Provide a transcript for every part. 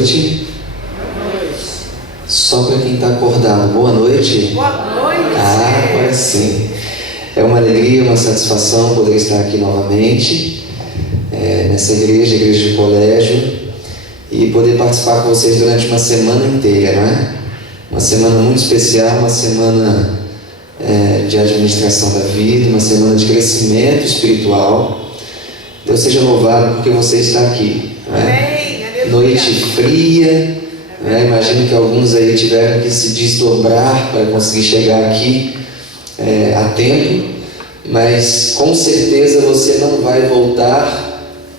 noite. Só para quem está acordado, boa noite. Boa noite. Agora sim. É uma alegria, uma satisfação poder estar aqui novamente, nessa igreja de colégio, e poder participar com vocês durante uma semana inteira, não é? Uma semana muito especial, uma semana de administração da vida, uma semana de crescimento espiritual. Deus seja louvado porque você está aqui, não é? Noite fria, né? Imagino que alguns aí tiveram que se desdobrar para conseguir chegar aqui a tempo, mas com certeza você não vai voltar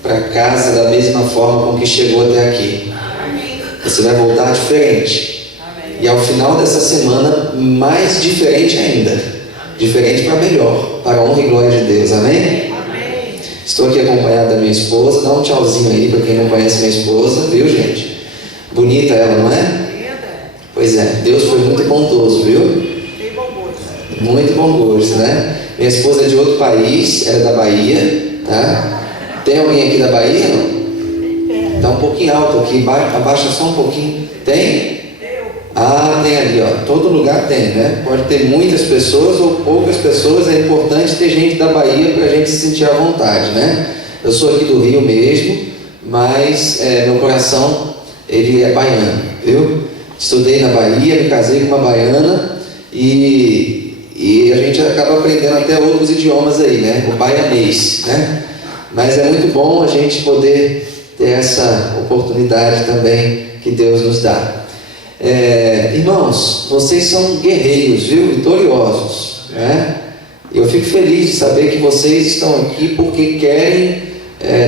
para casa da mesma forma com que chegou até aqui. Você vai voltar diferente. E ao final dessa semana, mais diferente ainda. Diferente para melhor, para a honra e glória de Deus. Amém? Estou aqui acompanhado da minha esposa. Dá um tchauzinho aí para quem não conhece minha esposa, viu, gente? Bonita ela, não é? Pois é, Deus foi muito bondoso, viu? Muito bom gosto, né? Minha esposa é de outro país, ela é da Bahia, tá? Tem alguém aqui da Bahia, não? Tá um pouquinho alto aqui, abaixa só um pouquinho. Tem? Ah, tem ali, ó. Todo lugar tem, né? Pode ter muitas pessoas ou poucas pessoas, é importante ter gente da Bahia para a gente se sentir à vontade, né? Eu sou aqui do Rio mesmo, mas meu coração, ele é baiano, viu? Estudei na Bahia, me casei com uma baiana e a gente acaba aprendendo até outros idiomas aí, né? O baianês, né? Mas é muito bom a gente poder ter essa oportunidade também que Deus nos dá. Irmãos, vocês são guerreiros, viu? Vitoriosos, né? Eu fico feliz de saber que vocês estão aqui porque querem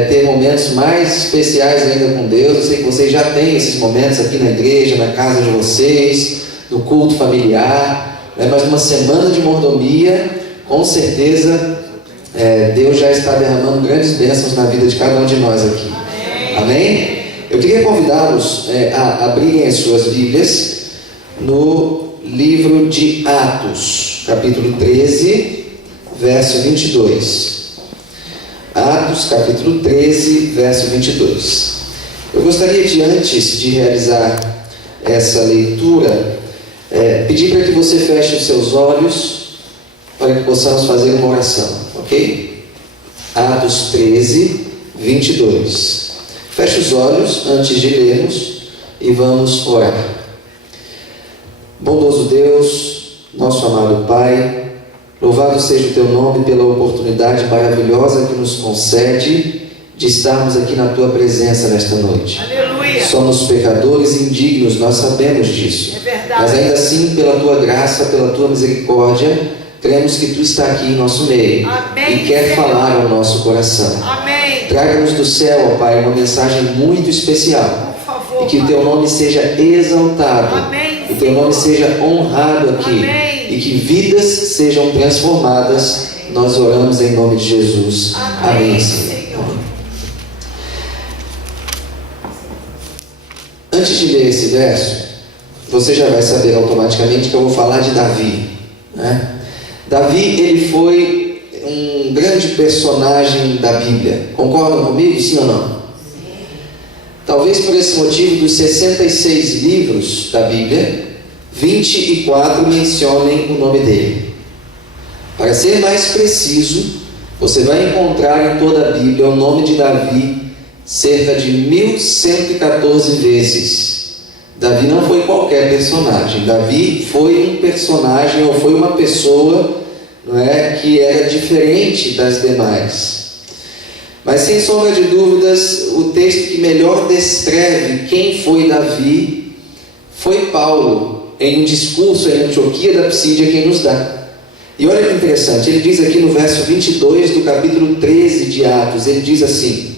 ter momentos mais especiais ainda com Deus. Eu sei que vocês já têm esses momentos aqui na igreja, na casa de vocês, no culto familiar, né? Mas uma semana de mordomia, com certeza Deus já está derramando grandes bênçãos na vida de cada um de nós aqui. Amém? Eu queria convidá-los a abrirem as suas Bíblias no livro de Atos, capítulo 13, verso 22. Atos, capítulo 13, verso 22. Eu gostaria de, antes de realizar essa leitura, pedir para que você feche os seus olhos para que possamos fazer uma oração, ok? Atos 13, 22. Feche os olhos antes de lermos e vamos orar. Bondoso Deus, nosso amado Pai, louvado seja o Teu nome pela oportunidade maravilhosa que nos concede de estarmos aqui na Tua presença nesta noite. Aleluia. Somos pecadores indignos, nós sabemos disso. É verdade. Mas ainda assim, pela Tua graça, pela Tua misericórdia, cremos que Tu está aqui em nosso meio. Amém, e quer Senhor. falar ao nosso coração. Amém. Traga-nos do céu, ó Pai, uma mensagem muito especial. Por favor, E que o Teu nome seja exaltado. Amém, que o Teu nome seja honrado aqui. Amém. E que vidas sejam transformadas. Nós oramos em nome de Jesus. Amém, Senhor. Antes de ler esse verso, você já vai saber automaticamente que eu vou falar de Davi, né? Davi, ele foi um grande personagem da Bíblia. Concordam comigo, sim ou não? Talvez por esse motivo, dos 66 livros da Bíblia, 24 mencionem o nome dele. Para ser mais preciso, você vai encontrar em toda a Bíblia o nome de Davi cerca de 1114 vezes. Davi não foi qualquer personagem. Davi foi um personagem, ou foi uma pessoa, não é, que era diferente das demais. Mas sem sombra de dúvidas, o texto que melhor descreve quem foi Davi foi Paulo, em um discurso em Antioquia da Psídia, quem nos dá. E olha que interessante, ele diz aqui no verso 22 do capítulo 13 de Atos, ele diz assim: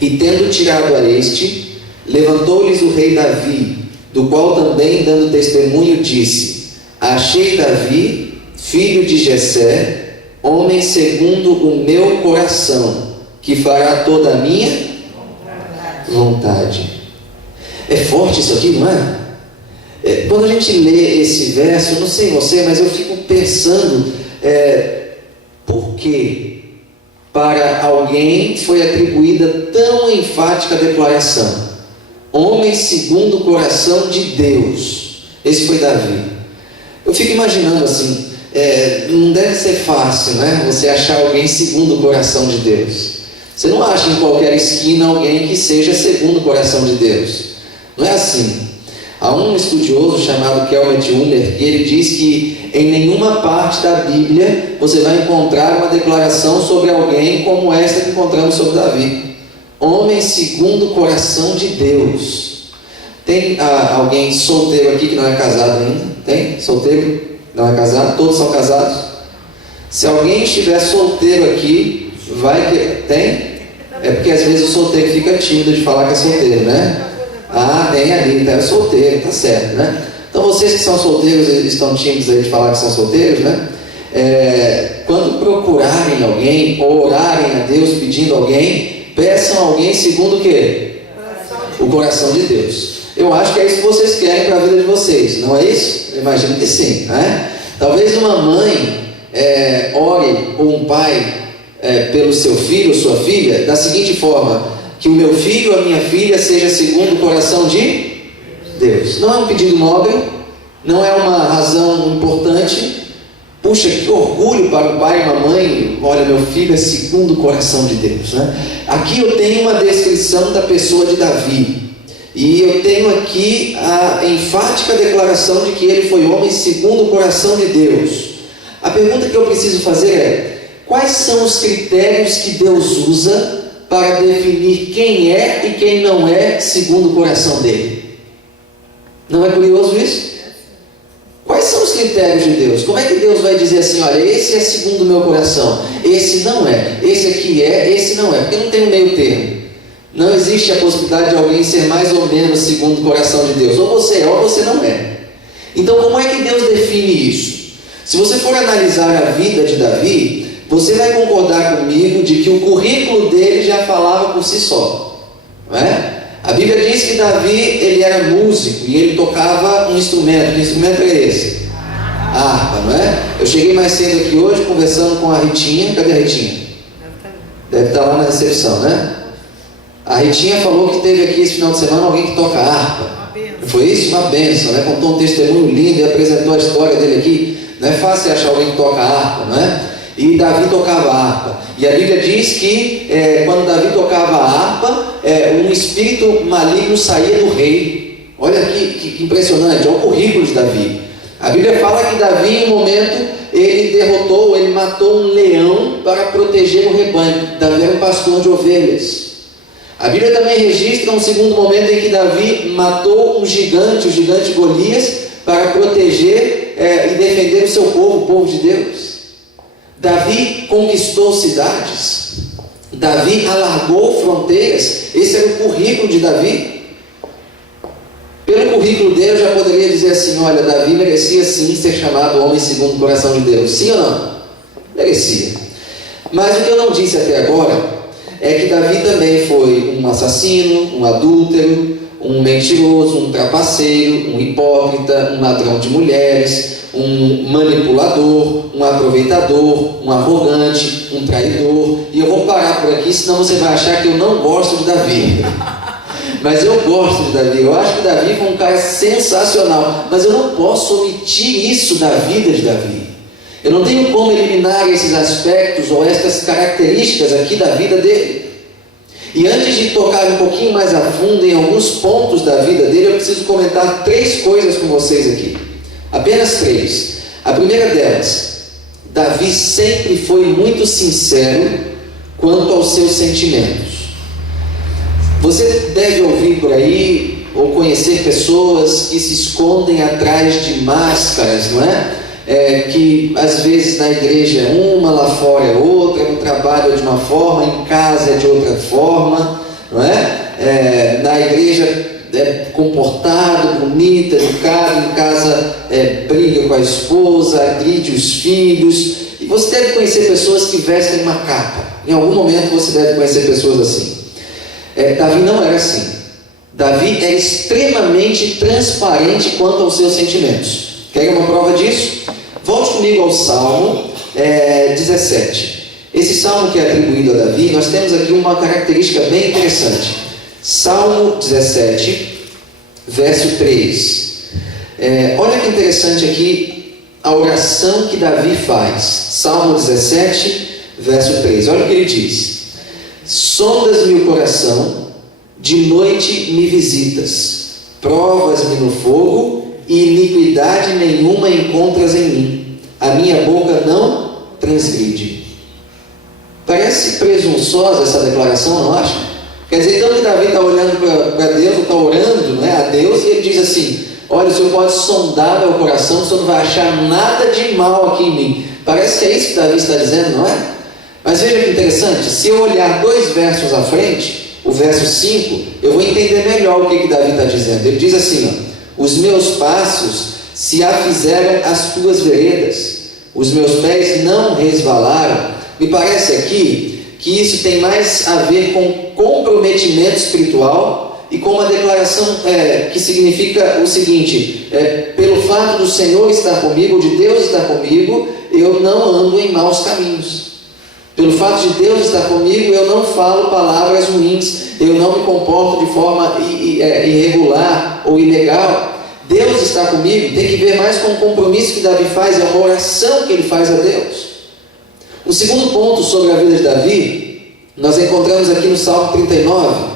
e tendo tirado a este, levantou-lhes o rei Davi, do qual também, dando testemunho, disse: achei Davi, filho de Jessé, homem segundo o meu coração, que fará toda a minha vontade. É forte isso aqui, não é? Quando a gente lê esse verso, eu não sei você, mas eu fico pensando, por que para alguém foi atribuída tão enfática declaração? Homem segundo o coração de Deus. Esse foi Davi. Eu fico imaginando assim, não deve ser fácil, né? Você achar alguém segundo o coração de Deus. Você não acha em qualquer esquina alguém que seja segundo o coração de Deus. Não é assim. Há um estudioso chamado Kelmet Uller, que ele diz que em nenhuma parte da Bíblia você vai encontrar uma declaração sobre alguém como esta que encontramos sobre Davi. Homem segundo o coração de Deus. Tem alguém solteiro aqui que não é casado ainda? Tem? Solteiro? Não é casado? Todos são casados? Se alguém estiver solteiro aqui, vai que... Tem? É porque às vezes o solteiro fica tímido de falar que é solteiro, né? Ah, tem ali, tá, é solteiro, tá certo, né? Então vocês que são solteiros e estão tímidos aí de falar que são solteiros, né? Quando procurarem alguém ou orarem a Deus pedindo alguém, peçam alguém segundo o quê? O coração de Deus. Eu acho que é isso que vocês querem para a vida de vocês, não é isso? Eu imagino que sim, né? Talvez uma mãe ore ou um pai pelo seu filho ou sua filha da seguinte forma: que o meu filho ou a minha filha seja segundo o coração de Deus. Não é um pedido nobre, não é uma razão importante. Puxa, que orgulho para um pai e uma mãe, olha, meu filho é segundo o coração de Deus, né? Aqui eu tenho uma descrição da pessoa de Davi, e eu tenho aqui a enfática declaração de que ele foi homem segundo o coração de Deus. A pergunta que eu preciso fazer é: quais são os critérios que Deus usa para definir quem é e quem não é segundo o coração dele? Não é curioso isso? Quais são os critérios de Deus? Como é que Deus vai dizer assim: olha, esse é segundo o meu coração, esse não é, esse aqui é, esse não é? Porque não tem um meio termo. Não existe a possibilidade de alguém ser mais ou menos segundo o coração de Deus. Ou você é ou você não é. Então como é que Deus define isso? Se você for analisar a vida de Davi, você vai concordar comigo de que o currículo dele já falava por si só, não é? A Bíblia diz que Davi, ele era músico e ele tocava um instrumento. Que instrumento é esse? A harpa, não é? Eu cheguei mais cedo aqui hoje conversando com a Ritinha. Cadê a Ritinha? Deve estar lá na recepção, né? A Ritinha falou que teve aqui esse final de semana alguém que toca harpa. Foi isso? Uma bênção, né? Contou um testemunho lindo e apresentou a história dele aqui. Não é fácil achar alguém que toca harpa, não é? E Davi tocava harpa. E a Bíblia diz que quando Davi tocava harpa, um espírito maligno saía do rei. Olha que impressionante, olha o currículo de Davi. A Bíblia fala que Davi, em um momento, ele matou um leão para proteger o rebanho. Davi era um pastor de ovelhas. A Bíblia também registra um segundo momento em que Davi matou um gigante, o gigante Golias, para proteger e defender o seu povo, o povo de Deus. Davi conquistou cidades, Davi alargou fronteiras. Esse era o currículo de Davi. Pelo currículo dele eu já poderia dizer assim: olha, Davi merecia sim ser chamado homem segundo o coração de Deus. Sim ou não? Merecia. Mas o que eu não disse até agora é que Davi também foi um assassino, um adúltero, um mentiroso, um trapaceiro, um hipócrita, um ladrão de mulheres, um manipulador, um aproveitador, um arrogante, um traidor. E eu vou parar por aqui, senão você vai achar que eu não gosto de Davi. Mas eu gosto de Davi. Eu acho que Davi foi um cara sensacional, mas eu não posso omitir isso da vida de Davi. Eu não tenho como eliminar esses aspectos ou estas características aqui da vida dele. E antes de tocar um pouquinho mais a fundo em alguns pontos da vida dele, eu preciso comentar 3 coisas com vocês aqui. Apenas 3. A primeira delas: Davi sempre foi muito sincero quanto aos seus sentimentos. Você deve ouvir por aí ou conhecer pessoas que se escondem atrás de máscaras, não é? Que às vezes na igreja é uma, lá fora é outra, no trabalho é de uma forma, em casa é de outra forma, não é? Na igreja é comportado, bonito, educado, em casa briga com a esposa, agride os filhos. E você deve conhecer pessoas que vestem uma capa. Em algum momento você deve conhecer pessoas assim. Davi não era assim. Davi era extremamente transparente quanto aos seus sentimentos. Quer uma prova disso? Volte comigo ao Salmo 17. Esse salmo que é atribuído a Davi, nós temos aqui uma característica bem interessante. Salmo 17, verso 3. Olha que interessante aqui a oração que Davi faz. Salmo 17, verso 3. Olha o que ele diz: sondas-me o coração, de noite me visitas, provas-me no fogo, e iniquidade nenhuma encontras em mim. A minha boca não transgride. Parece presunçosa essa declaração, não acha? Quer dizer, então que Davi está olhando para Deus, está orando, né, a Deus, e ele diz assim: olha, o Senhor pode sondar meu coração, o Senhor não vai achar nada de mal aqui em mim. Parece que é isso que Davi está dizendo, não é? Mas veja que interessante, se eu olhar 2 versos à frente, o verso 5, eu vou entender melhor o que Davi está dizendo. Ele diz assim, ó: os meus passos se afizeram às tuas veredas, os meus pés não resvalaram. Me parece aqui que isso tem mais a ver com comprometimento espiritual e com uma declaração que significa o seguinte: pelo fato do Senhor estar comigo, de Deus estar comigo, eu não ando em maus caminhos. Pelo fato de Deus estar comigo, eu não falo palavras ruins, eu não me comporto de forma irregular ou ilegal. Deus está comigo, tem que ver mais com o compromisso que Davi faz, é uma oração que ele faz a Deus. O segundo ponto sobre a vida de Davi, nós encontramos aqui no Salmo 39.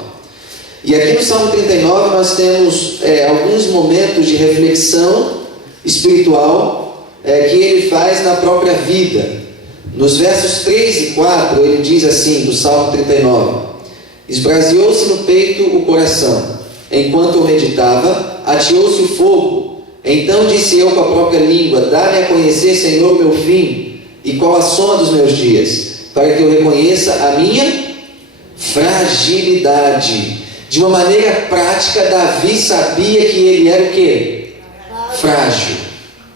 E aqui no Salmo 39 nós temos alguns momentos de reflexão espiritual que ele faz na própria vida. Nos versos 3 e 4 ele diz assim, do Salmo 39: esbraseou-se no peito o coração, enquanto eu meditava, ateou-se o fogo. Então disse eu com a própria língua: dá-me a conhecer, Senhor, meu fim, e qual a soma dos meus dias, para que eu reconheça a minha fragilidade. De uma maneira prática, Davi sabia que ele era o quê? Frágil.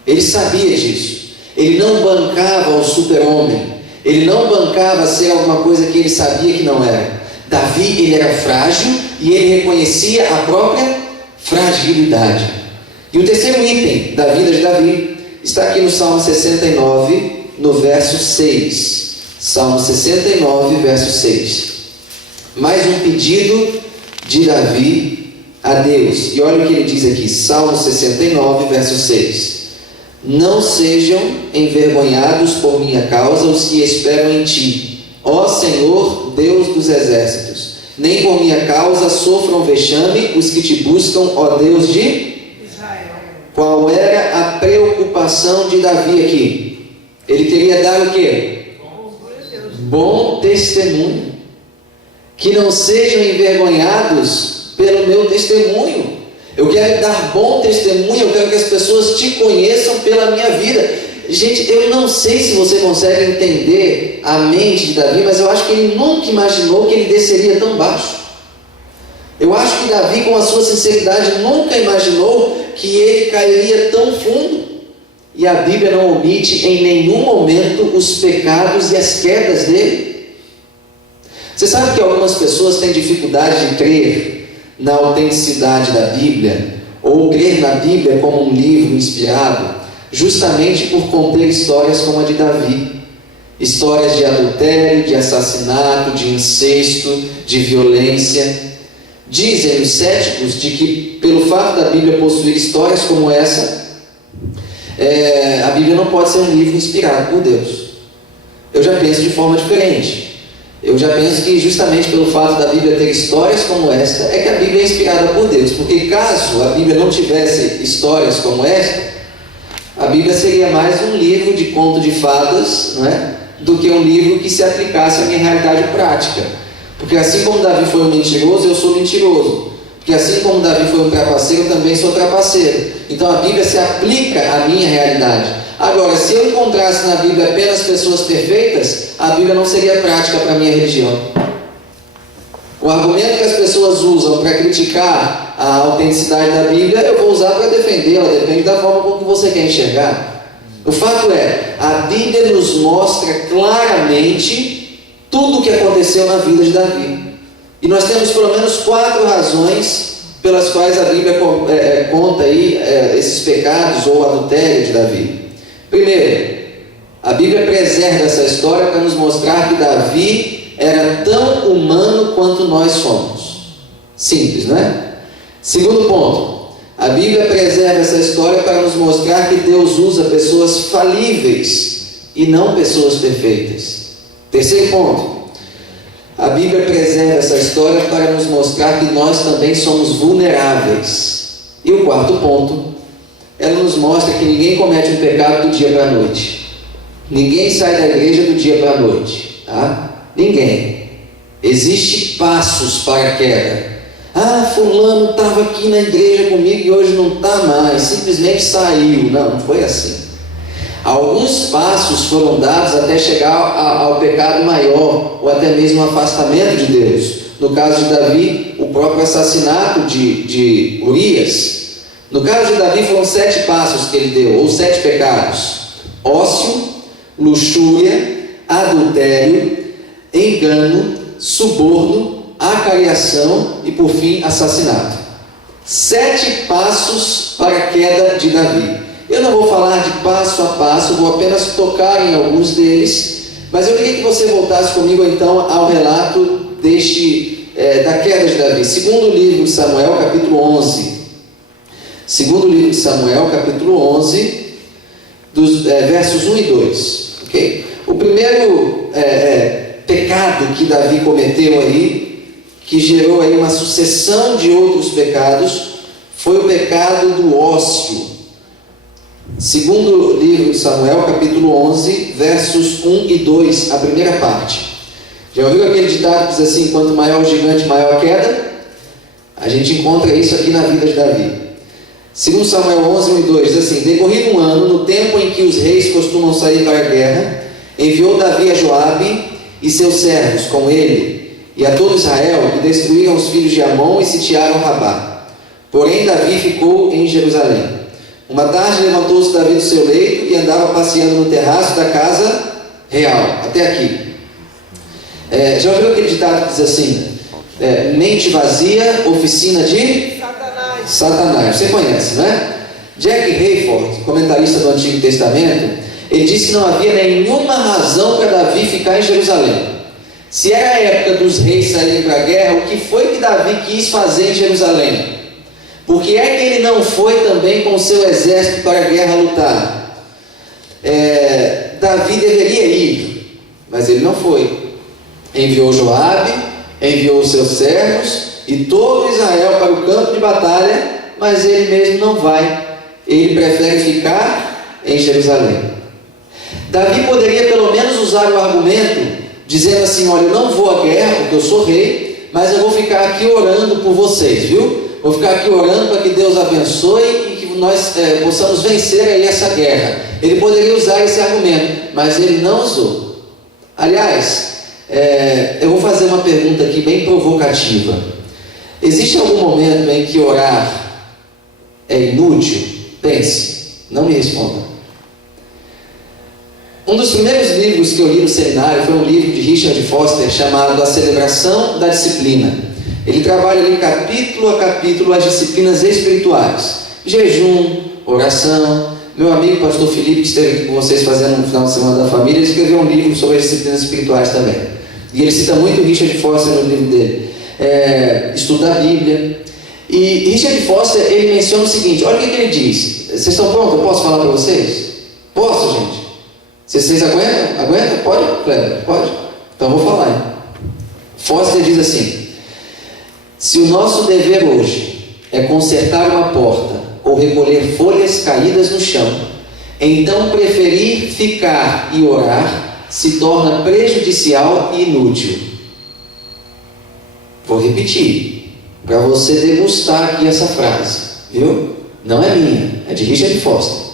Ele sabia disso. Ele não bancava o super-homem. Ele não bancava ser alguma coisa que ele sabia que não era. Davi, ele era frágil e ele reconhecia a própria fragilidade. E o terceiro item da vida de Davi está aqui no Salmo 69, no verso 6. Salmo 69, verso 6. Mais um pedido de Davi a Deus. E olha o que ele diz aqui, Salmo 69, verso 6. Não sejam envergonhados por minha causa os que esperam em ti, ó Senhor, Deus dos exércitos. Nem por minha causa sofram vexame os que te buscam, ó Deus de Israel. Qual era a preocupação de Davi aqui? Ele queria dar o quê? Bom testemunho. Que não sejam envergonhados pelo meu testemunho. Eu quero dar bom testemunho, eu quero que as pessoas te conheçam pela minha vida. Gente, eu não sei se você consegue entender a mente de Davi, mas eu acho que ele nunca imaginou que ele desceria tão baixo. Eu acho que Davi, com a sua sinceridade, nunca imaginou que ele cairia tão fundo. E a Bíblia não omite em nenhum momento os pecados e as quedas dele. Você sabe que algumas pessoas têm dificuldade de crer na autenticidade da Bíblia, ou crer na Bíblia como um livro inspirado, justamente por conter histórias como a de Davi. Histórias de adultério, de assassinato, de incesto, de violência. Dizem os céticos de que, pelo fato da Bíblia possuir histórias como essa, a Bíblia não pode ser um livro inspirado por Deus. Eu já penso de forma diferente. Eu já penso que justamente pelo fato da Bíblia ter histórias como esta, é que a Bíblia é inspirada por Deus. Porque caso a Bíblia não tivesse histórias como esta, a Bíblia seria mais um livro de conto de fadas, não é? Do que um livro que se aplicasse à minha realidade prática. Porque assim como Davi foi um mentiroso, eu sou mentiroso. Porque assim como Davi foi um trapaceiro, eu também sou trapaceiro. Então a Bíblia se aplica à minha realidade. Agora, se eu encontrasse na Bíblia apenas pessoas perfeitas, a Bíblia não seria prática para a minha religião. O argumento que as pessoas usam para criticar a autenticidade da Bíblia, eu vou usar para defendê-la, depende da forma como você quer enxergar. O fato é, a Bíblia nos mostra claramente tudo o que aconteceu na vida de Davi. E nós temos pelo menos 4 razões pelas quais a Bíblia conta aí esses pecados ou adultério de Davi. Primeiro, a Bíblia preserva essa história para nos mostrar que Davi era tão humano quanto nós somos. Simples, não é? Segundo ponto, A Bíblia preserva essa história para nos mostrar que Deus usa pessoas falíveis e não pessoas perfeitas. Terceiro ponto. A Bíblia preserva essa história para nos mostrar que nós também somos vulneráveis. E o quarto ponto, ela nos mostra que ninguém comete um pecado do dia para a noite. Ninguém sai da igreja do dia para a noite. Tá? Ninguém. Existem passos para a queda. Fulano estava aqui na igreja comigo e hoje não está mais, simplesmente saiu. Não foi assim. Alguns passos foram dados até chegar ao pecado maior, ou até mesmo o afastamento de Deus. No caso de Davi, o próprio assassinato de Urias. No caso de Davi, foram 7 passos que ele deu, ou 7 pecados: ócio, luxúria, adultério, engano, suborno, acariação e, por fim, assassinato. 7 passos para a queda de Davi. Eu não vou falar de passo a passo, vou apenas tocar em alguns deles, mas eu queria que você voltasse comigo então ao relato da queda de Davi. Segundo livro de Samuel, capítulo 11. Segundo livro de Samuel, capítulo 11, versos 1 e 2. Okay? O primeiro pecado que Davi cometeu aí, que gerou aí uma sucessão de outros pecados, foi o pecado do ócio. Segundo livro de Samuel, capítulo 11, versos 1 e 2, a primeira parte. Já ouviu aquele ditado que diz assim: quanto maior o gigante, maior a queda? A gente encontra isso aqui na vida de Davi. Segundo Samuel 11, 1 e 2, diz assim: decorrido um ano, no tempo em que os reis costumam sair para a guerra, enviou Davi a Joabe e seus servos com ele, e a todo Israel, que destruíram os filhos de Amon e sitiaram Rabá. Porém Davi ficou em Jerusalém. Uma tarde levantou-se Davi do seu leito e andava passeando no terraço da casa real. Até aqui. Já ouviu aquele ditado que diz assim: mente vazia, oficina de Satanás. Você conhece, não é? Jack Hayford, comentarista do Antigo Testamento, ele disse que não havia nenhuma razão para Davi ficar em Jerusalém. Se era a época dos reis saírem para a guerra, o que foi que Davi quis fazer em Jerusalém? Por que é que ele não foi também com o seu exército para a guerra lutar? Davi deveria ir, mas ele não foi. Enviou Joabe, enviou os seus servos e todo Israel para o campo de batalha, mas ele mesmo não vai. Ele prefere ficar em Jerusalém. Davi poderia pelo menos usar o argumento, dizendo assim: olha, eu não vou à guerra porque eu sou rei, mas eu vou ficar aqui orando por vocês, viu? Vou ficar aqui orando para que Deus abençoe e que nós possamos vencer aí essa guerra. Ele poderia usar esse argumento, mas ele não usou. Aliás, eu vou fazer uma pergunta aqui bem provocativa. Existe algum momento em que orar é inútil? Pense, não me responda. Um dos primeiros livros que eu li no seminário foi um livro de Richard Foster chamado A Celebração da Disciplina. Ele trabalha ali capítulo a capítulo as disciplinas espirituais: jejum, oração. Meu amigo pastor Felipe, que esteve aqui com vocês fazendo no final de semana da família, ele escreveu um livro sobre as disciplinas espirituais também. E ele cita muito Richard Foster no livro dele. Estudar a Bíblia. E Richard Foster, ele menciona o seguinte: olha o que ele diz. Vocês estão prontos? Eu posso falar para vocês? Posso, gente? Vocês aguentam? Aguentam? Pode, Cleber? Pode? Então eu vou falar. Hein? Foster diz assim: se o nosso dever hoje é consertar uma porta ou recolher folhas caídas no chão, então preferir ficar e orar se torna prejudicial e inútil. Vou repetir, para você degustar aqui essa frase, viu? Não é minha, é de Richard Foster.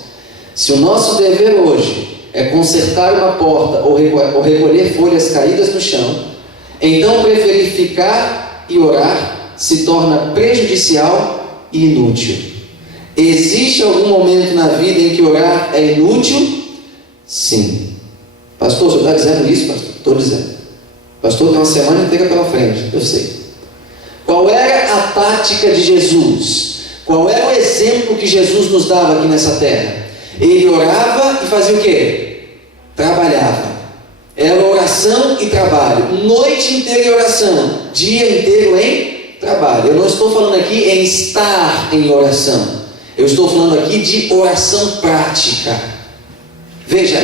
Se o nosso dever hoje é consertar uma porta ou recolher folhas caídas no chão, então preferir ficar e orar se torna prejudicial e inútil. Existe algum momento na vida em que orar é inútil? Sim. Pastor, o senhor está dizendo isso, pastor? Estou dizendo. Pastor, tem uma semana inteira pela frente, eu sei. Qual era a tática de Jesus? Qual era o exemplo que Jesus nos dava aqui nessa terra? Ele orava e fazia o quê? Trabalhava. Era oração e trabalho. Noite inteira em oração, dia inteiro em trabalho. trabalho. Eu não estou falando aqui em estar em oração. Eu estou falando aqui de oração prática. Veja,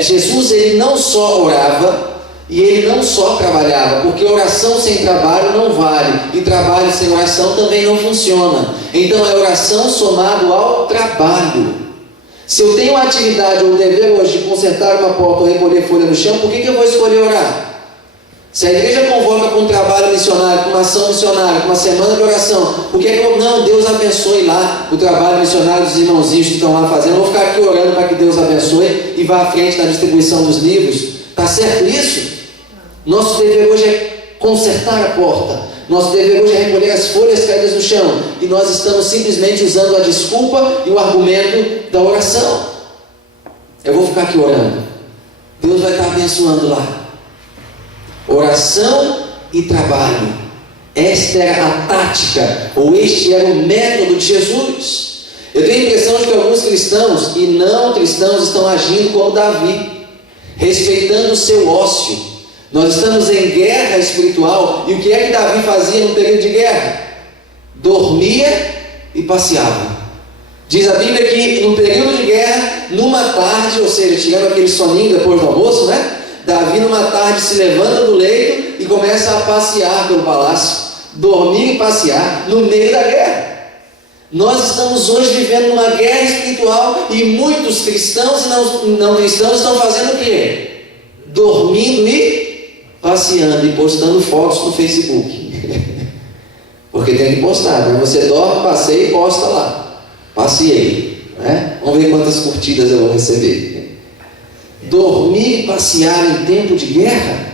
Jesus ele não só orava e ele não só trabalhava, porque oração sem trabalho não vale, e trabalho sem oração também não funciona. Então é oração somado ao trabalho. Se eu tenho uma atividade ou dever hoje de consertar uma porta ou recolher folha no chão, por que eu vou escolher orar? Se a igreja convoca para um trabalho missionário, para uma ação missionária, para uma semana de oração, por que eu não? Deus abençoe lá o trabalho missionário dos irmãozinhos que estão lá fazendo. Eu vou ficar aqui orando para que Deus abençoe e vá à frente na distribuição dos livros. Está certo isso? Nosso dever hoje é consertar a porta. Nosso dever hoje é recolher as folhas caídas no chão. E nós estamos simplesmente usando a desculpa e o argumento da oração. Eu vou ficar aqui orando. Deus vai estar abençoando lá. Oração e trabalho. Esta era a tática, ou este era o método de Jesus. Eu tenho a impressão de que alguns cristãos e não cristãos estão agindo como Davi, respeitando o seu ócio. Nós estamos em guerra espiritual, e o que é que Davi fazia no período de guerra? Dormia e passeava. Diz a Bíblia que no período de guerra, numa tarde, ou seja, tirando aquele soninho depois do almoço, né? Davi numa tarde se levanta do leito e começa a passear pelo palácio, dormir e passear no meio da guerra. Nós estamos hoje vivendo uma guerra espiritual, e muitos cristãos e não cristãos estão fazendo o quê? Dormindo e passeando e postando fotos no Facebook. Porque tem que postar, né? Você dorme, passeia e posta lá. Passeei, né? Vamos ver quantas curtidas eu vou receber. Dormir e passear em tempo de guerra,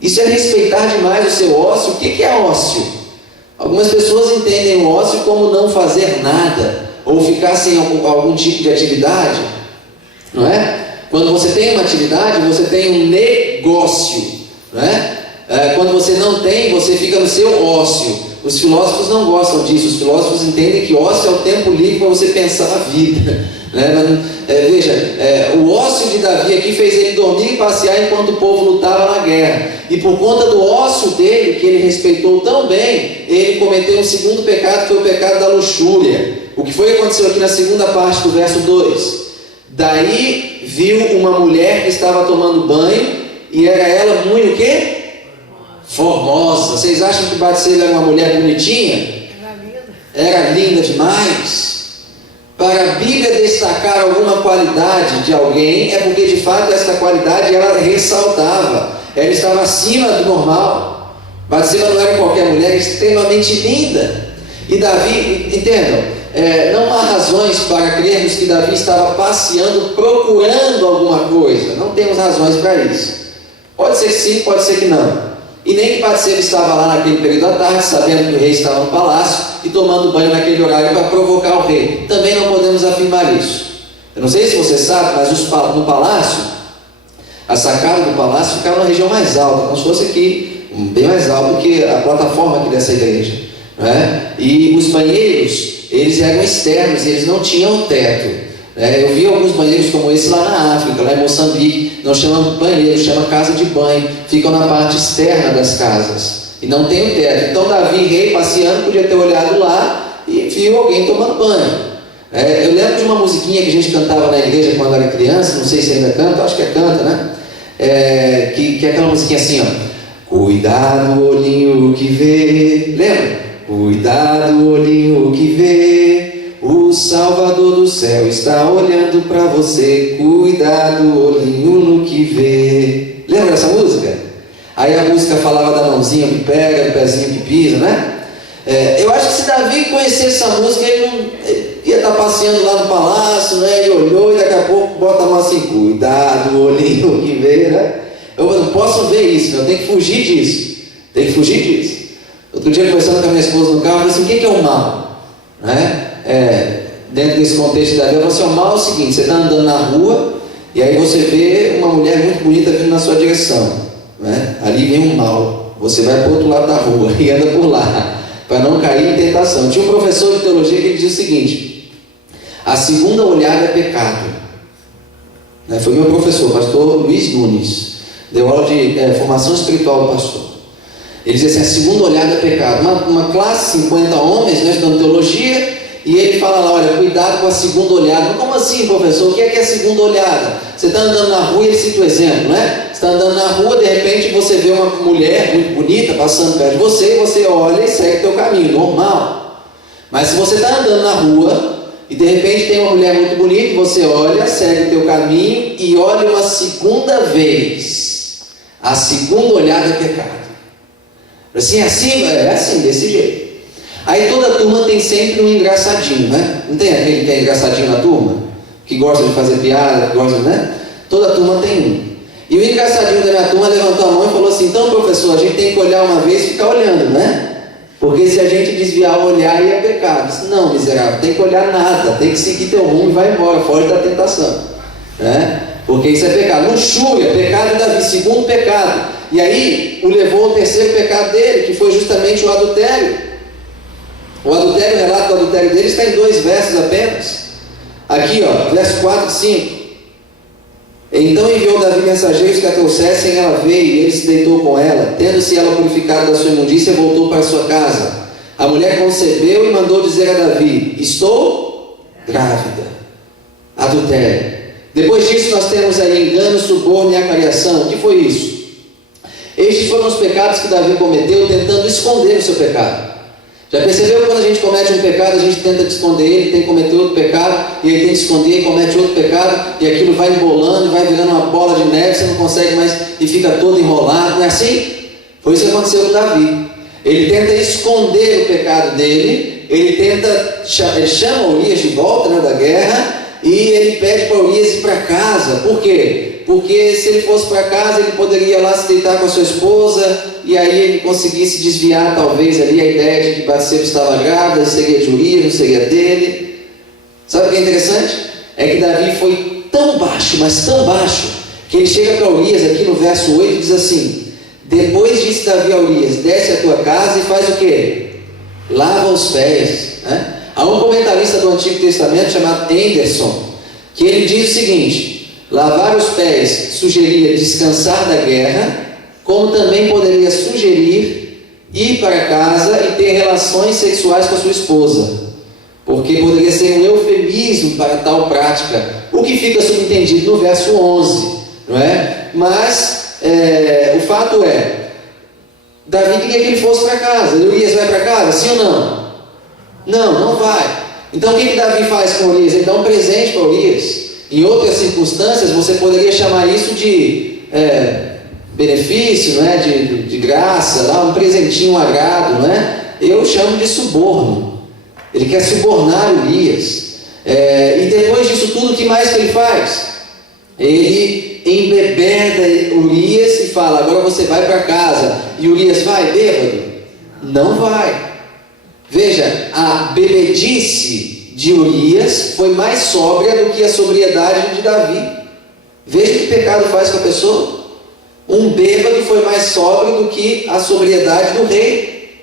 isso é respeitar demais o seu ócio. O que é ócio? Algumas pessoas entendem o ócio como não fazer nada, ou ficar sem algum tipo de atividade, não é? Quando você tem uma atividade, você tem um negócio, não é? Quando você não tem, você fica no seu ócio. Os filósofos não gostam disso. Os filósofos entendem que ócio é o tempo livre para você pensar a vida. Veja, o ócio de Davi aqui fez ele dormir e passear enquanto o povo lutava na guerra, e por conta do ócio dele, que ele respeitou tão bem, ele cometeu um segundo pecado, que foi o pecado da luxúria. O que foi que aconteceu aqui na segunda parte do verso 2? Daí viu uma mulher que estava tomando banho, e era ela muito o quê? Formosa. Vocês acham que Batseba era uma mulher bonitinha? Era linda demais. Para a Bíblia destacar alguma qualidade de alguém, é porque de fato essa qualidade ela ressaltava, ela estava acima do normal. Batseba não era qualquer mulher, era extremamente linda. E Davi, entendam, não há razões para crermos que Davi estava passeando procurando alguma coisa. Não temos razões para isso. Pode ser que sim, pode ser que não. E nem que Batseba estava lá naquele período da tarde, sabendo que o rei estava no palácio e tomando banho naquele horário para provocar o rei. Também não podemos afirmar isso. Eu não sei se você sabe, mas no palácio, a sacada do palácio ficava na região mais alta, como se fosse aqui, bem mais alto que a plataforma aqui dessa igreja, não é? E os banheiros, eles eram externos, eles não tinham teto. Eu vi alguns banheiros como esse lá na África, lá em Moçambique. Não chama banheiro, chama casa de banho. Ficam na parte externa das casas e não tem o teto. Então Davi, rei, passeando, podia ter olhado lá e viu alguém tomando banho. Eu lembro de uma musiquinha que a gente cantava na igreja quando era criança. Não sei se ainda canta, acho que canta, né? Que é aquela musiquinha assim, ó: cuidado, olhinho que vê. Lembra? Cuidado, olhinho que vê, o Salvador do céu está olhando para você. Cuidado, olhinho no que vê. Lembra dessa música? Aí a música falava da mãozinha que pega, do pezinho que pisa, né? Eu acho que se Davi conhecesse essa música, ele ia estar passeando lá no palácio, né? Ele olhou e daqui a pouco bota a mão assim: cuidado, olhinho que vê, né? Eu não posso ver isso, eu tenho que fugir disso. Tem que fugir disso. Outro dia, conversando com a minha esposa no carro, eu falei assim: o que é o mal? Né? Dentro desse contexto da vida, o mal é o seguinte: você está andando na rua e aí você vê uma mulher muito bonita vindo na sua direção, né? Ali vem um mal, você vai para o outro lado da rua e anda por lá para não cair em tentação. Tinha um professor de teologia que ele dizia o seguinte: a segunda olhada é pecado, né? Foi meu professor, pastor Luiz Nunes, deu aula de formação espiritual do pastor. Ele diz assim: a segunda olhada é pecado. Uma classe, 50 homens, né, estudando teologia, e ele fala lá: olha, cuidado com a segunda olhada. Mas como assim, professor? O que é a segunda olhada? Você está andando na rua, e ele cita o exemplo, né? Você está andando na rua, de repente você vê uma mulher muito bonita passando perto de você, e você olha e segue o teu caminho, normal. Mas se você está andando na rua, e de repente tem uma mulher muito bonita, e você olha, segue o teu caminho, e olha uma segunda vez, a segunda olhada é pecado. Assim, é assim, desse jeito. Aí toda turma tem sempre um engraçadinho, né? Não tem aquele que é engraçadinho na turma? Que gosta de fazer piada, que gosta, né? Toda turma tem um. E o engraçadinho da minha turma levantou a mão e falou assim: então, professor, a gente tem que olhar uma vez e ficar olhando, né? Porque se a gente desviar o olhar, aí é pecado. Disse: não, miserável, tem que olhar nada, tem que seguir teu rumo e vai embora, foge da tentação, né? Porque isso é pecado. Luxúria, pecado de Davi, segundo pecado. E aí o levou ao terceiro pecado dele, que foi justamente o adultério. O adultério, o relato do adultério dele está em 2 versos apenas. Aqui, ó, verso 4 e 5. Então enviou Davi mensageiros que a trouxessem, ela veio e ele se deitou com ela. Tendo-se ela purificado da sua imundícia, voltou para sua casa. A mulher concebeu e mandou dizer a Davi: estou grávida. Adultério. Depois disso nós temos aí engano, suborno e acariação. O que foi isso? Estes foram os pecados que Davi cometeu, tentando esconder o seu pecado. Já percebeu que quando a gente comete um pecado, a gente tenta esconder ele, tem que cometer outro pecado, e ele tem que esconder e comete outro pecado, e aquilo vai embolando, vai virando uma bola de neve, você não consegue mais e fica todo enrolado, não é assim? Foi isso que aconteceu com Davi. Ele tenta esconder o pecado dele, ele chama Urias de volta, né, da guerra, e ele pede para Urias ir para casa. Por quê? Porque se ele fosse para casa, ele poderia lá se deitar com a sua esposa, e aí ele conseguisse desviar talvez ali a ideia de que Batseba estava grávida, seria de Urias, não seria dele. Sabe o que é interessante? É que Davi foi tão baixo, mas tão baixo, que ele chega para Urias aqui no verso 8 e diz assim: depois disse Davi a Urias: desce a tua casa e faz o quê? Lava os pés, né? Há um comentarista do Antigo Testamento chamado Anderson, que ele diz o seguinte: lavar os pés sugeria descansar da guerra, como também poderia sugerir ir para casa e ter relações sexuais com a sua esposa, porque poderia ser um eufemismo para tal prática, o que fica subentendido no verso 11, não é? Mas o fato é, Davi queria que ele fosse para casa. Urias vai para casa, sim ou não? Não vai. Então o que Davi faz com Urias? Ele dá um presente para Urias. Em outras circunstâncias você poderia chamar isso de benefício, não é? de graça, um presentinho, um agrado, não é? Eu chamo de suborno. Ele quer subornar Urias. E depois disso tudo, o que mais que ele faz? Ele embebeda Urias e fala: agora você vai para casa. E Urias vai bêbado? Não vai. Veja, a bebedice de Urias foi mais sóbria do que a sobriedade de Davi. Veja o que pecado faz com a pessoa. Um bêbado foi mais sóbrio do que a sobriedade do rei.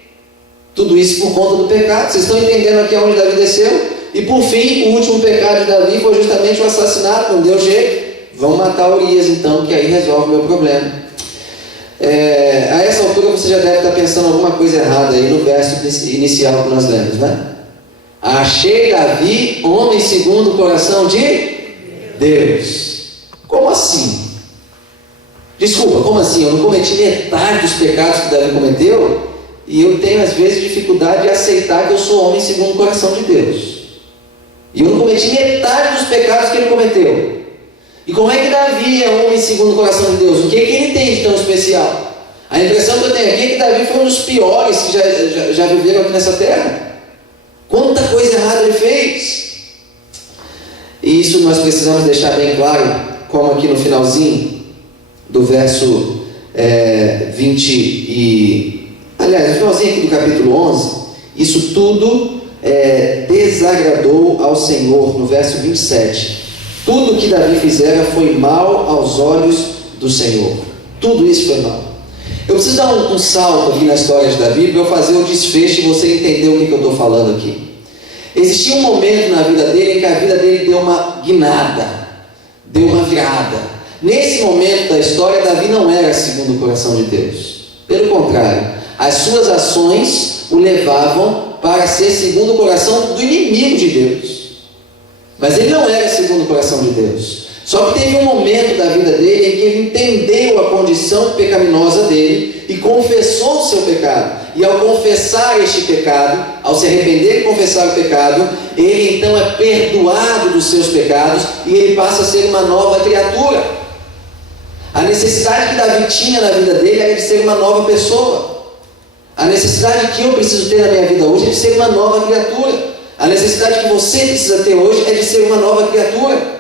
Tudo isso por conta do pecado. Vocês estão entendendo aqui aonde Davi desceu? E por fim, o último pecado de Davi foi justamente o assassinato. Não deu jeito. Vão matar Urias então, que aí resolve o meu problema. A essa altura você já deve estar pensando alguma coisa errada aí no verso inicial que nós lemos, né? Achei Davi, homem segundo o coração de Deus. Como assim? Desculpa, como assim? Eu não cometi metade dos pecados que Davi cometeu, e eu tenho às vezes dificuldade de aceitar que eu sou homem segundo o coração de Deus. E eu não cometi metade dos pecados que ele cometeu. E como é que Davi é homem segundo o coração de Deus? O que ele tem de tão especial? A impressão que eu tenho aqui é que Davi foi um dos piores que já viveram aqui nessa terra. Quanta coisa errada ele fez! E isso nós precisamos deixar bem claro, como aqui no finalzinho do verso 20 aliás, no finalzinho aqui do capítulo 11, isso tudo desagradou ao Senhor, no verso 27. Tudo que Davi fizera foi mal aos olhos do Senhor. Tudo isso foi mal. Eu preciso dar um salto aqui na história de Davi para eu fazer o desfecho e você entender o que eu estou falando aqui. Existia um momento na vida dele em que a vida dele deu uma guinada, deu uma virada. Nesse momento da história, Davi não era segundo o coração de Deus. Pelo contrário, As suas ações o levavam para ser segundo o coração do inimigo de Deus. Mas ele não era segundo o coração de Deus. Só que teve um momento da vida dele em que ele entendeu a condição pecaminosa dele e confessou o seu pecado. E ao confessar este pecado, ao se arrepender e confessar o pecado, ele então é perdoado dos seus pecados e ele passa a ser uma nova criatura. A necessidade que Davi tinha na vida dele era de ser uma nova pessoa. A necessidade que eu preciso ter na minha vida hoje é de ser uma nova criatura. A necessidade que você precisa ter hoje é de ser uma nova criatura.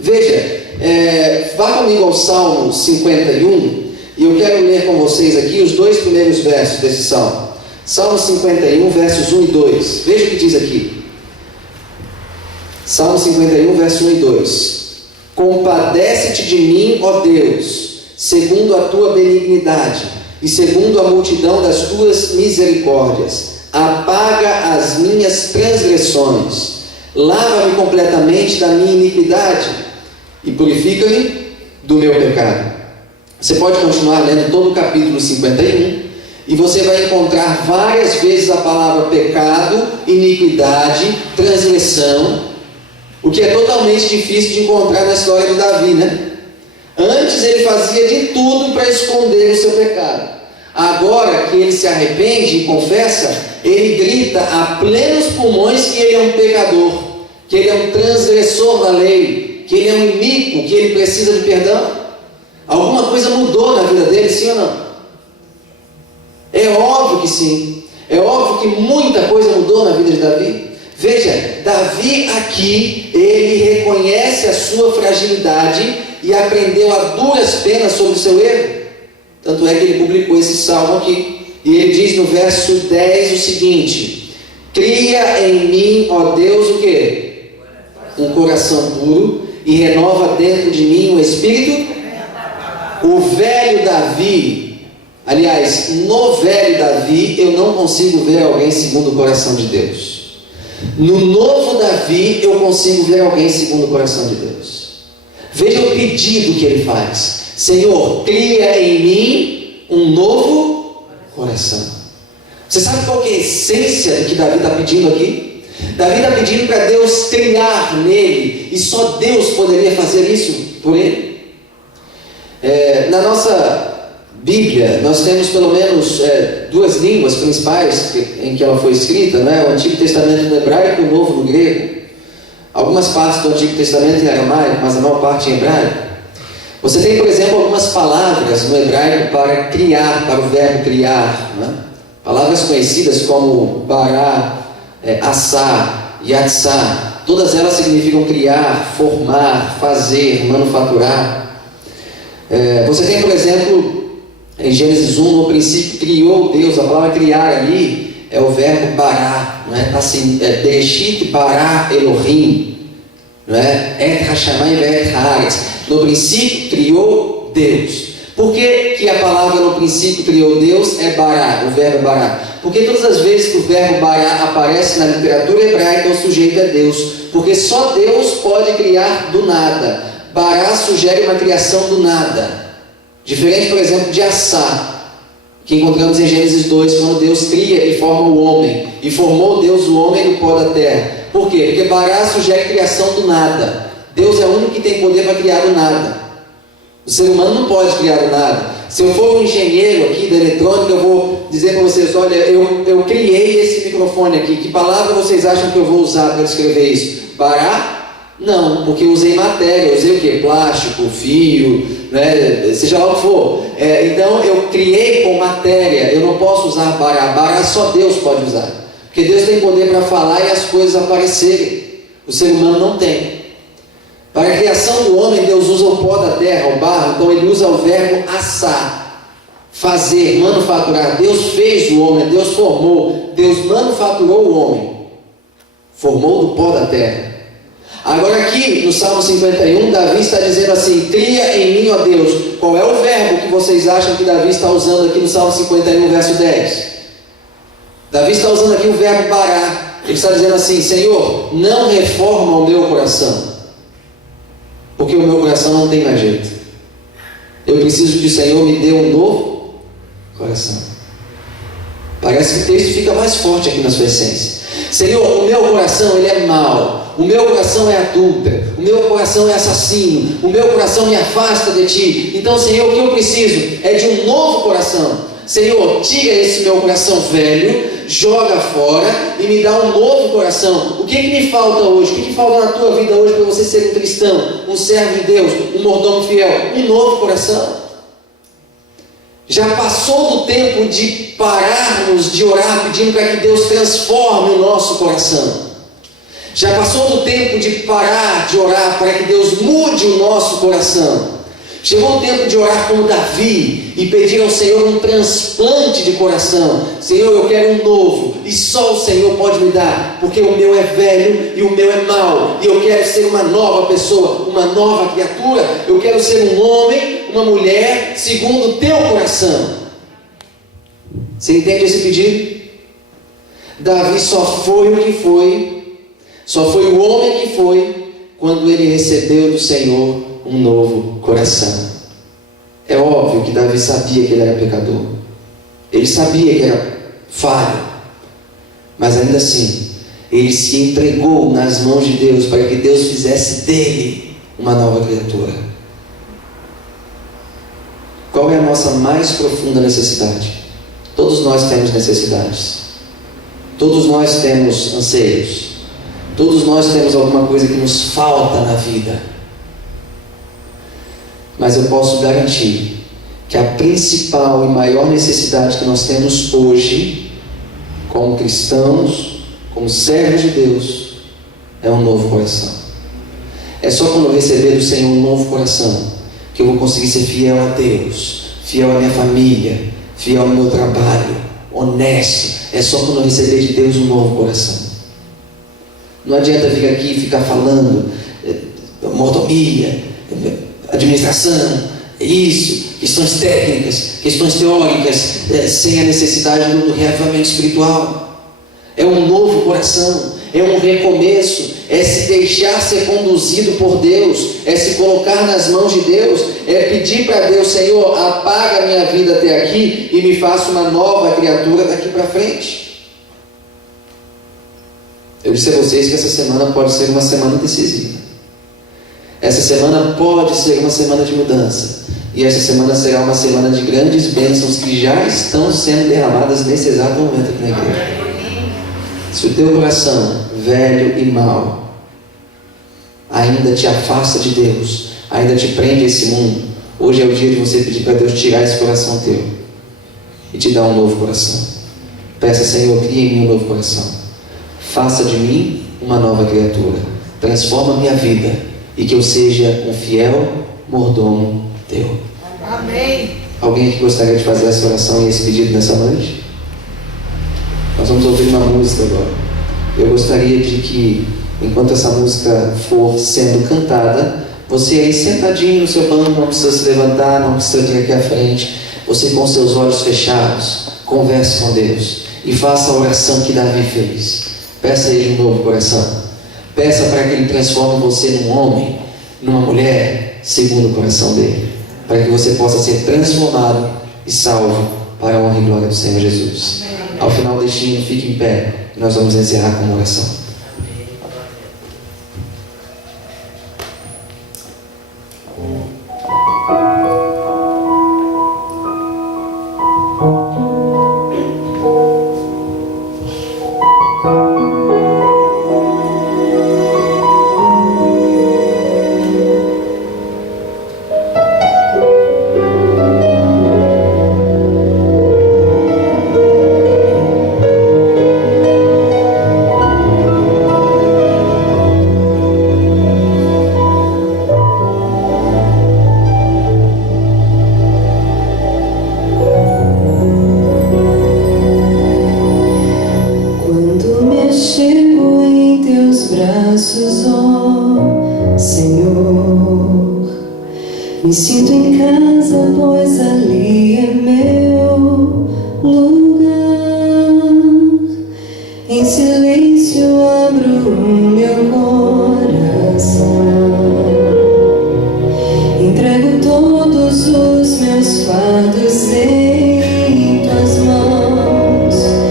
Veja, vá comigo ao Salmo 51, e eu quero ler com vocês aqui os 2 primeiros versos desse Salmo. Salmo 51, versos 1 e 2. Veja o que diz aqui. Salmo 51, versos 1 e 2. Compadece-te de mim, ó Deus, segundo a tua benignidade, e segundo a multidão das tuas misericórdias. Apaga as minhas transgressões, lava-me completamente da minha iniquidade e purifica-me do meu pecado. Você pode continuar lendo todo o capítulo 51 e você vai encontrar várias vezes a palavra pecado, iniquidade, transgressão, o que é totalmente difícil de encontrar na história de Davi, né? Antes ele fazia de tudo para esconder o seu pecado. Agora que ele se arrepende e confessa, ele grita a plenos pulmões que ele é um pecador, que ele é um transgressor da lei, que ele é um iníquo, que ele precisa de perdão. Alguma coisa mudou na vida dele, sim ou não? É óbvio que sim. É óbvio que muita coisa mudou na vida de Davi. Veja, Davi aqui, ele reconhece a sua fragilidade e aprendeu a duras penas sobre o seu erro. Tanto é que ele publicou esse salmo aqui. E ele diz no verso 10 o seguinte: cria em mim, ó Deus, o quê? Um coração puro, e renova dentro de mim um espírito. O velho Davi, aliás, no velho Davi, eu não consigo ver alguém segundo o coração de Deus. No novo Davi, eu consigo ver alguém segundo o coração de Deus. Veja o pedido que ele faz: Senhor, cria em mim um novo coração. Você sabe qual que é a essência do que Davi está pedindo aqui? Davi está pedindo para Deus criar nele, e só Deus poderia fazer isso por ele. Na nossa Bíblia, nós temos pelo menos 2 línguas principais em que ela foi escrita, né? O Antigo Testamento no hebraico e o Novo no grego. Algumas partes do Antigo Testamento em aramaico, mas a maior parte em hebraico. Você tem, por exemplo, algumas palavras no hebraico para criar, para o verbo criar, né? Palavras conhecidas como bará, assá, yatsá. Todas elas significam criar, formar, fazer, manufaturar. Você tem, por exemplo, em Gênesis 1, no princípio criou Deus. A palavra criar ali é o verbo bará, não é? Tá assim, Bereshit bará Elohim, não é? Et hashamayim ve'et haaretz. No princípio criou Deus. Por que a palavra no princípio criou Deus é bará, o verbo bará? Porque todas as vezes que o verbo bará aparece na literatura hebraica, o sujeito é Deus. Porque só Deus pode criar do nada. Bará sugere uma criação do nada. Diferente, por exemplo, de assá, que encontramos em Gênesis 2, quando Deus cria e forma o homem. E formou Deus o homem do pó da terra. Por quê? Porque bará sugere criação do nada. Deus é o único que tem poder para criar do nada. O ser humano não pode criar do nada. Se eu for um engenheiro aqui da eletrônica, eu vou dizer para vocês: olha, eu criei esse microfone aqui. Que palavra vocês acham que eu vou usar para descrever isso? Bará? Não, porque eu usei matéria. Eu usei o quê? Plástico, fio, né? Seja lá o que for. Então eu criei com matéria. Eu não posso usar bará. Bará só Deus pode usar. Porque Deus tem poder para falar e as coisas aparecerem. O ser humano não tem. Para a criação do homem, Deus usa o pó da terra, o barro. Então ele usa o verbo assar, fazer, manufaturar. Deus fez o homem, Deus formou, Deus manufaturou o homem, formou do pó da terra. Agora aqui no Salmo 51, Davi está dizendo assim: cria em mim, ó Deus. Qual é o verbo que vocês acham que Davi está usando aqui no Salmo 51, verso 10? Davi está usando aqui o verbo bará. Ele está dizendo assim: Senhor, não reforma o meu coração, porque o meu coração não tem mais jeito. Eu preciso que o Senhor me dê um novo coração. Parece que o texto fica mais forte aqui na sua essência. Senhor, o meu coração ele é mau, o meu coração é adúltero, o meu coração é assassino, o meu coração me afasta de Ti. Então, Senhor, o que eu preciso é de um novo coração. Senhor, tira esse meu coração velho, joga fora e me dá um novo coração. O que me falta hoje? O que falta na tua vida hoje para você ser um cristão, um servo de Deus, um mordomo fiel? Um novo coração. Já passou do tempo de pararmos de orar pedindo para que Deus transforme o nosso coração. Já passou do tempo de parar de orar para que Deus mude o nosso coração. Chegou o tempo de orar como Davi e pedir ao Senhor um transplante de coração. Senhor, eu quero um novo, e só o Senhor pode me dar, porque o meu é velho e o meu é mau, e eu quero ser uma nova pessoa, uma nova criatura. Eu quero ser um homem, uma mulher, segundo o teu coração. Você entende esse pedido? Davi só foi o que foi, só foi o homem que foi, quando ele recebeu do Senhor um novo coração. É óbvio que Davi sabia que ele era pecador, ele sabia que era falho, mas ainda assim ele se entregou nas mãos de Deus para que Deus fizesse dele uma nova criatura. Qual é a nossa mais profunda necessidade? Todos nós temos necessidades, todos nós temos anseios, todos nós temos alguma coisa que nos falta na vida. Mas eu posso garantir que a principal e maior necessidade que nós temos hoje, como cristãos, como servos de Deus, é um novo coração. É só quando eu receber do Senhor um novo coração que eu vou conseguir ser fiel a Deus, fiel à minha família, fiel ao meu trabalho, honesto. É só quando eu receber de Deus um novo coração. Não adianta vir aqui e ficar falando mordomia, administração, isso, questões técnicas, questões teóricas, sem a necessidade do reavivamento espiritual. É um novo coração, é um recomeço, é se deixar ser conduzido por Deus, é se colocar nas mãos de Deus, é pedir para Deus: Senhor, apaga a minha vida até aqui e me faça uma nova criatura daqui para frente. Eu disse a vocês que essa semana pode ser uma semana decisiva. Essa semana pode ser uma semana de mudança. E essa semana será uma semana de grandes bênçãos que já estão sendo derramadas nesse exato momento aqui na igreja. Se o teu coração, velho e mau, ainda te afasta de Deus, ainda te prende a esse mundo, hoje é o dia de você pedir para Deus tirar esse coração teu e te dar um novo coração. Peça: Senhor, cria em mim um novo coração. Faça de mim uma nova criatura. Transforma a minha vida e que eu seja um fiel mordomo teu. Amém. Alguém que gostaria de fazer essa oração e esse pedido nessa noite? Nós vamos ouvir uma música agora. Eu gostaria de que, enquanto essa música for sendo cantada, você aí sentadinho no seu banco, não precisa se levantar, não precisa vir aqui à frente, você com seus olhos fechados, converse com Deus e faça a oração que Davi fez. Peça a Ele um novo coração. Peça para que Ele transforme você num homem, numa mulher, segundo o coração dele, para que você possa ser transformado e salvo para a honra e glória do Senhor Jesus. Ao final deste hino, fique em pé e nós vamos encerrar com uma oração. Me sinto em casa, pois ali é meu lugar. Em silêncio abro o meu coração. Entrego todos os meus fardos em tuas mãos.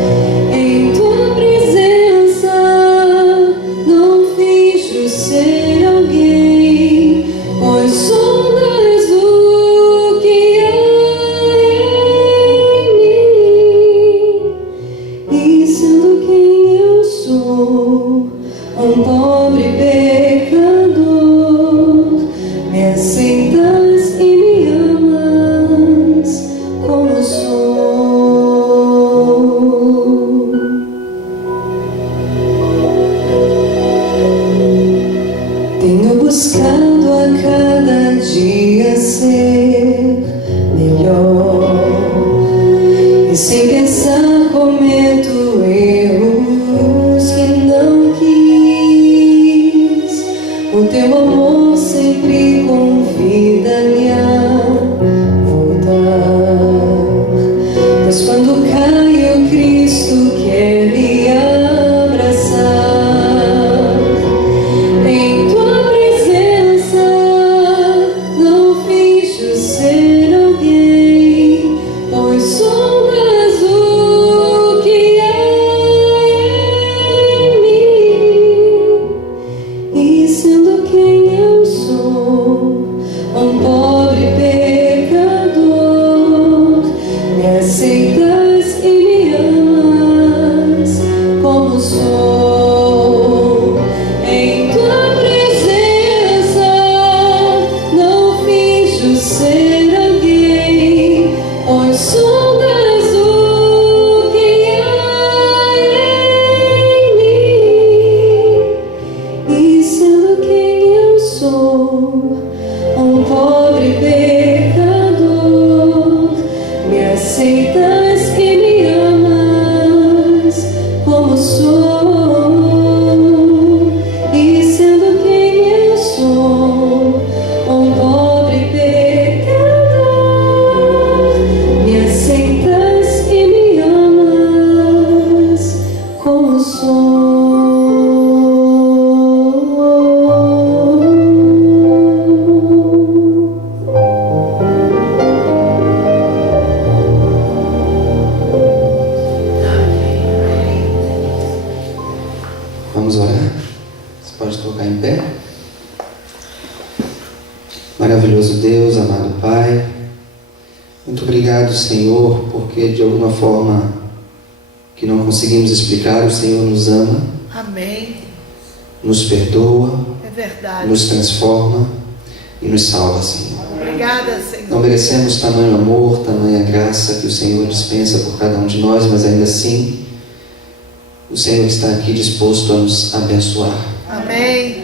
pensar cometo erros que não quis. O teu amor sempre convida-me a voltar. Pois quando caio, Cristo quer me abraçar. Em tua presença não finjo ser alguém, pois sondas o que há em mim. E sendo quem eu sou, um pobre pecador, me aceitas e me amas como sou. Em tua presença não finjo ser alguém, pois sondas o que há em mim. E sendo quem eu sou, um pobre pecador, me aceitas e me amas como sou. E sendo quem eu sou, um pobre pecador, me aceitas e me amas como sou. Vamos orar? Você pode colocar em pé? Maravilhoso Deus, amado Pai, muito obrigado, Senhor, porque de alguma forma que não conseguimos explicar, o Senhor nos ama, Amém. nos perdoa, É verdade. nos transforma e nos salva, Senhor. Obrigada, Não Senhor. merecemos tamanho amor, tamanha graça que o Senhor dispensa por cada um de nós, mas ainda assim, o Senhor está aqui disposto a nos abençoar. Amém.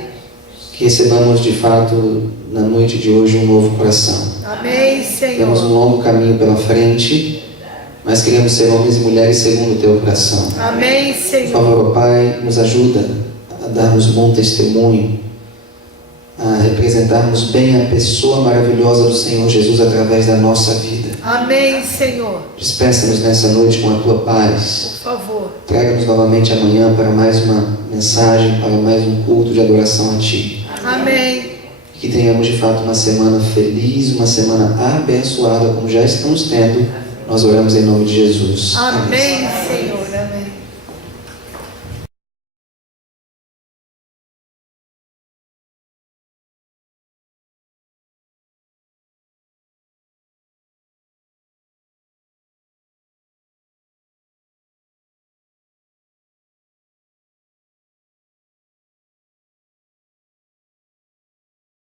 Que recebamos de fato na noite de hoje um novo coração. Amém, Temos um Senhor. longo caminho pela frente, mas queremos ser homens e mulheres segundo o teu coração. Amém, Por Senhor. favor, ó Pai, nos ajuda a darmos bom testemunho, a representarmos bem a pessoa maravilhosa do Senhor Jesus através da nossa vida. Amém, Senhor. Despeça-nos nessa noite com a tua paz. Por favor. Traga-nos novamente amanhã para mais uma mensagem, para mais um culto de adoração a Ti. Amém. Que tenhamos de fato uma semana feliz, uma semana abençoada, como já estamos tendo. Nós oramos em nome de Jesus. Amém, Senhor. Amém.